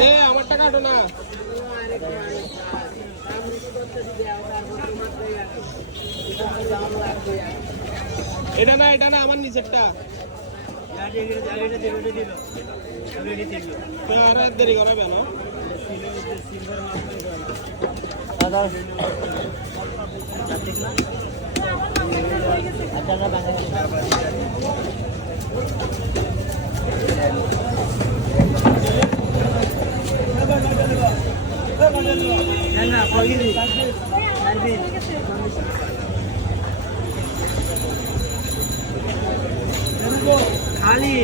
এ আমার টাকা কাটো না। এটা না এটা না আমার নিচেরটা। আর দেরি করাবে না। খালি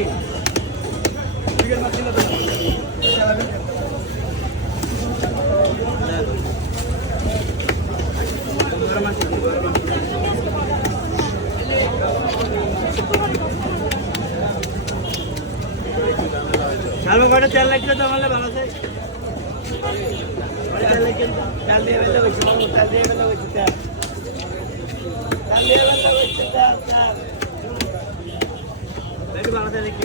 চালু করে তেল লাগলে তো আমাদের ভালো আছে তেল লাগলে তেল দিয়ে বেলা হয়েছে তেল দিয়ে বেলা হয়েছে তেল দিয়ে বেলা হয়েছে তেল তেল ভালো তেল কি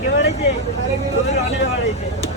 কে বাড়াইছে অনেক বাড়াইছে